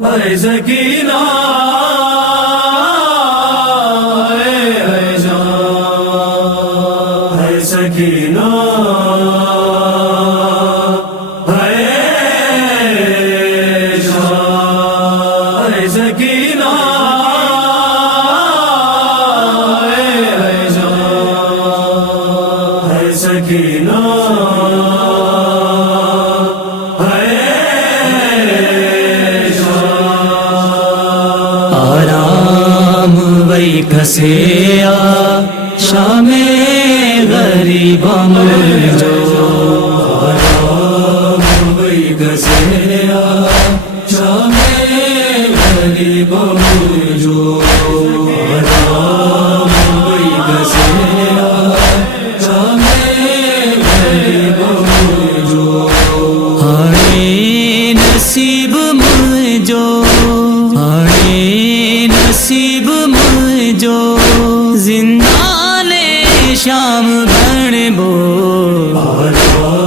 اے سکینہ اے جان اے سکینہ اے جان اے سکینہ اے جان اے سکینہ کسیا شام غریباں جو وہی کسیا شام غریباں جو وہی کسیا شام غریباں جو ہائے نصیب مجھو ہائے نصیب جو زندان شام بن بو